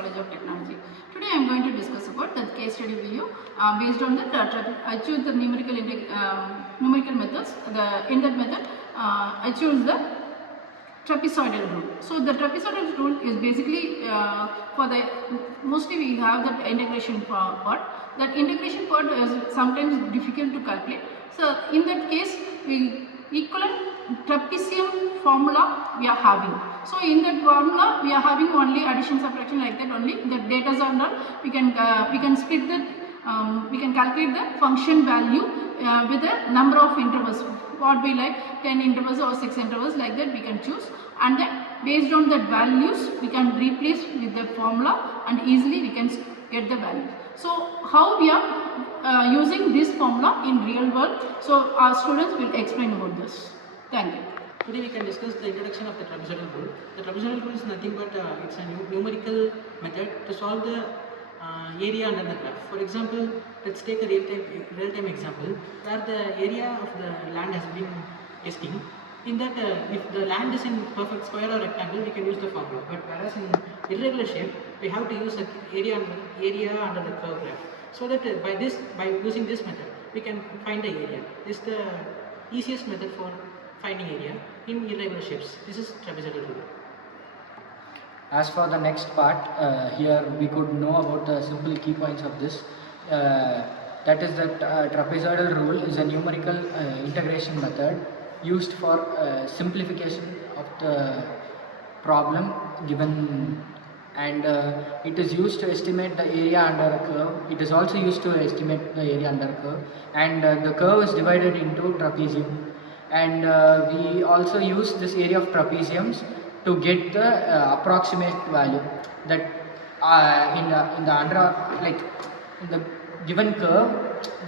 College of Technology. Today I am going to discuss about the case study video based on the I choose the numerical methods. In that method I choose the trapezoidal rule. So the trapezoidal rule is basically for the mostly we have that integration part. That integration part is sometimes difficult to calculate. So in that case we equivalent trapezium formula we are having. So in that formula we are having only addition, subtraction, like that only. The data are done. We can split that. We can calculate the function value with a number of intervals. What we like, 10 intervals or 6 intervals, like that we can choose, and then based on that values we can replace with the formula and easily we can get the value. So how we are using this formula in real world, so our students will explain about this. Thank you. Today we can discuss the introduction of the trapezoidal rule. The trapezoidal rule is nothing but it's a numerical method to solve the area under the graph. For example, let's take a real-time example where the area of the land has been testing. In that, if the land is in perfect square or rectangle, we can use the formula. But whereas in irregular shape, we have to use area under the curve graph. So that by using this method, we can find the area. This is the easiest method for finding area in irregular shapes. This is trapezoidal rule. As for the next part, here we could know about the simple key points of this. That is that trapezoidal rule is a numerical integration method used for simplification of the problem given, and it is used to estimate the area under a curve. It is also used to estimate the area under a curve, and the curve is divided into trapezium, and we also use this area of trapeziums to get the approximate value that in the given curve,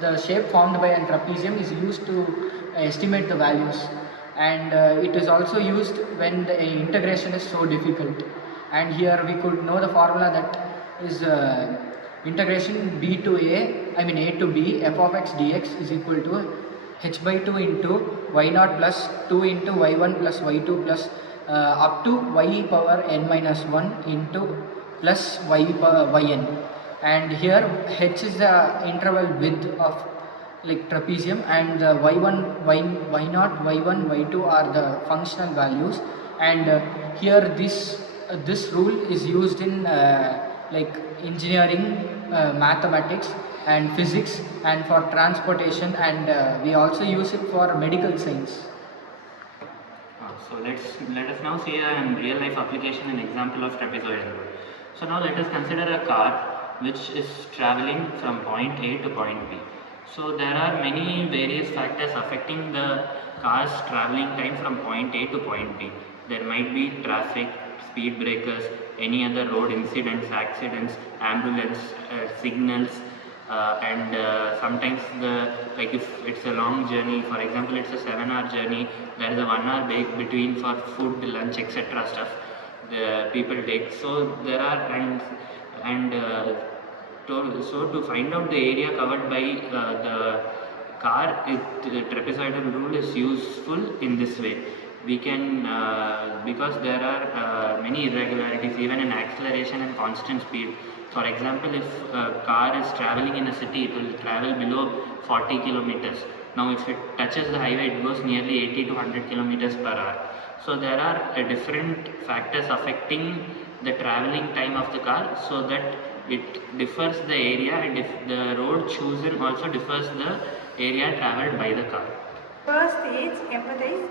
the shape formed by a trapezium is used to estimate the values, and it is also used when the integration is so difficult. And here we could know the formula that is integration b to a to b f of x dx is equal to h by 2 into y naught plus 2 into y1 plus y2 plus up to y power n minus 1 into plus y power yn, and here h is the interval width of trapezium, and the y1, y0, y1, y2 are the functional values, and here this rule is used in engineering, mathematics and physics, and for transportation, and we also use it for medical science. So let us now see a real life application and example of trapezoidal rule. So now let us consider a car which is traveling from point A to point B. So there are many various factors affecting the car's traveling time from point A to point B. There might be traffic, speed breakers, any other road incidents, accidents, ambulance, signals, and sometimes if it's a long journey, for example it's a 7-hour journey, there is a 1 hour break between for food, lunch, etc. stuff the people take. So there are so to find out the area covered by the car, the trapezoidal rule is useful in this way. We can because there are many irregularities even in acceleration and constant speed. For example, if a car is traveling in a city, it will travel below 40 kilometers. Now if it touches the highway, it goes nearly 80 to 100 kilometers per hour. So there are different factors affecting the traveling time of the car, so that it differs the area, and if the road chosen also differs the area traveled by the car. First stage, empathize.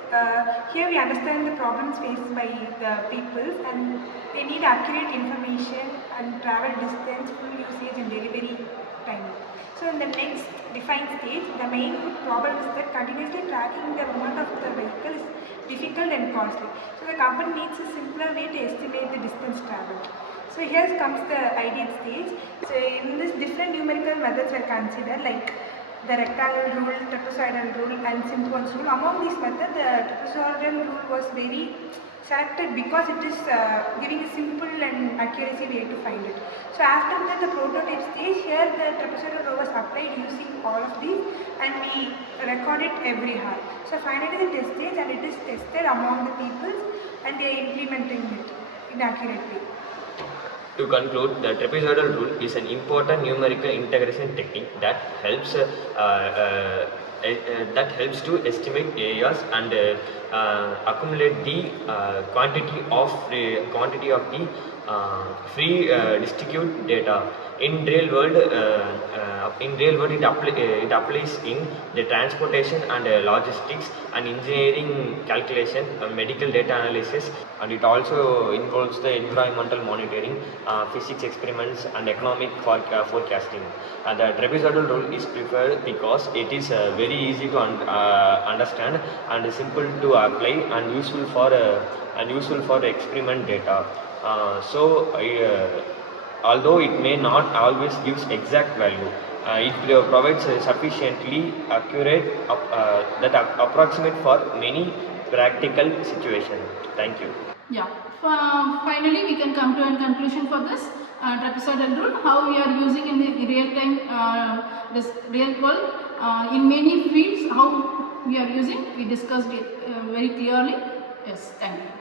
Here we understand the problems faced by the people, and they need accurate information and travel distance, full usage and delivery time. So in the next define stage, the main problem is that continuously tracking the movement of the vehicle is difficult and costly. So the company needs a simpler way to estimate the distance traveled. So here comes the ideal stage. So in this, different numerical methods were considered, like the rectangle rule, trapezoidal rule and sequence rule. Among these methods, the trapezoidal rule was very selected because it is giving a simple and accuracy way to find it. So after that, the prototype stage, here the trapezoidal rule was applied using all of these, and we record it every hour. So finally the test stage, and it is tested among the people, and they are implementing it in accurate way. To conclude, the trapezoidal rule is an important numerical integration technique that helps to estimate areas and accumulate the quantity of the free distribute data. In real world, it applies in the transportation and logistics and engineering calculation, medical data analysis, and it also involves the environmental monitoring, physics experiments, and economic forecasting. And the trapezoidal rule is preferred because it is very easy to understand and simple to apply and useful for experiment data. Although it may not always gives exact value, it provides a sufficiently accurate approximate for many practical situations. Thank you. Yeah. Finally, we can come to a conclusion for this trapezoidal rule. How we are using in the real time, this real world, in many fields. How we are using, we discussed it very clearly. Yes. Thank you.